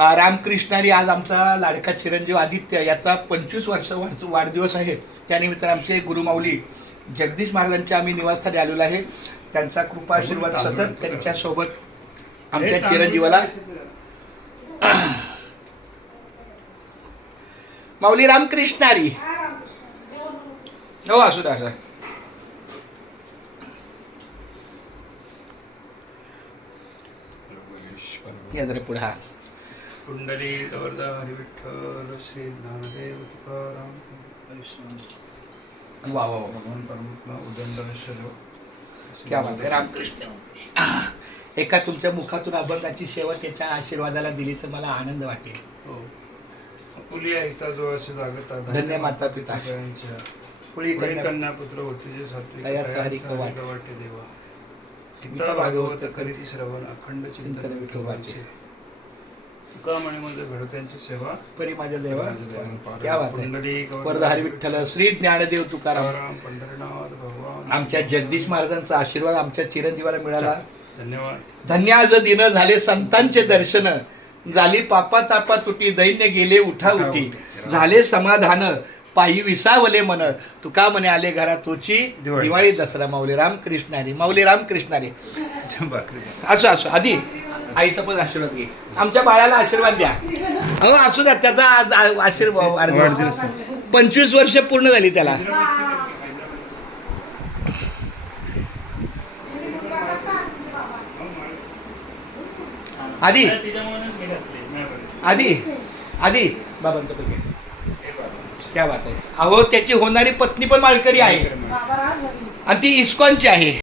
रामकृष्णारी आज आमचा लाडका चिरंजीव आदित्य याचा 25 वर्ष वाढदिवस आहे. त्यानिमित्ताने आमचे गुरुमाऊली जगदीश महाराजांच्या आम्ही निवासस्थानी आलेलो आहे. त्यांचा कृपा आशीर्वाद सतत त्यांच्यासोबत आमच्या चिरंजीवाला. माऊली रामकृष्णारी. हो असू द्या असं. या जरा पुढे. हा कुंडली गवर्धा हरिविठ्ठल श्री ज्ञानदेव तुकाराम वा वा भगवान परमात्मा उदंड. क्या बात आहे. रामकृष्ण. एका तुमच्या मुखातून अभंगाची सेवा त्याच्या आशीर्वादाला दिली तर मला आनंद वाटेल. हो पुली ऐकता जो असे जागता धन्य माता पिता. पुळी कन्या पुत्र होते जे सात्विक दयाचा हरी दयाचा वाटे. वाटे देवा. गीता गीता भागवत भागवत करीती श्रवण अखंड चिंतन चिंतन विठोबाचे. विठोबाचे. तुकामणीमध्ये घडत्यांची सेवा परी माझ्या देवा. क्या बात आहे. कुंडली वरद हरी विठ्ठल श्री ज्ञानदेव तुकाराम. तुकाराम पंढरीनाथ भगवान. आमच्या जगदीश महाराजांचा आशीर्वाद आमच्या चिरंजीवाला मिळाला. धन्यवाद. धन्य आज दिन झाले संतांचे दर्शन. झाली पापा तापा तुटी दैन्य गेले उठा उठी. झाले समाधान पायी विसावले मन. तुका म्हणे आले घरा तोची दिवाळी दसरा. माऊली रामकृष्णारी. माऊली रामकृष्णारी. असं असं आधी आईचा पण आशीर्वाद घे. आमच्या बाळाला आशीर्वाद द्या. हो असू द्या. त्याचा आज आशीर्वाद 25 वर्ष पूर्ण झाली त्याला. आधी आधी आधी बाबांचं पैकी. क्या बात आहे. अहो त्याची होणारी पत्नी पण माळकरी आहे आणि ती इस्कॉनची आहे.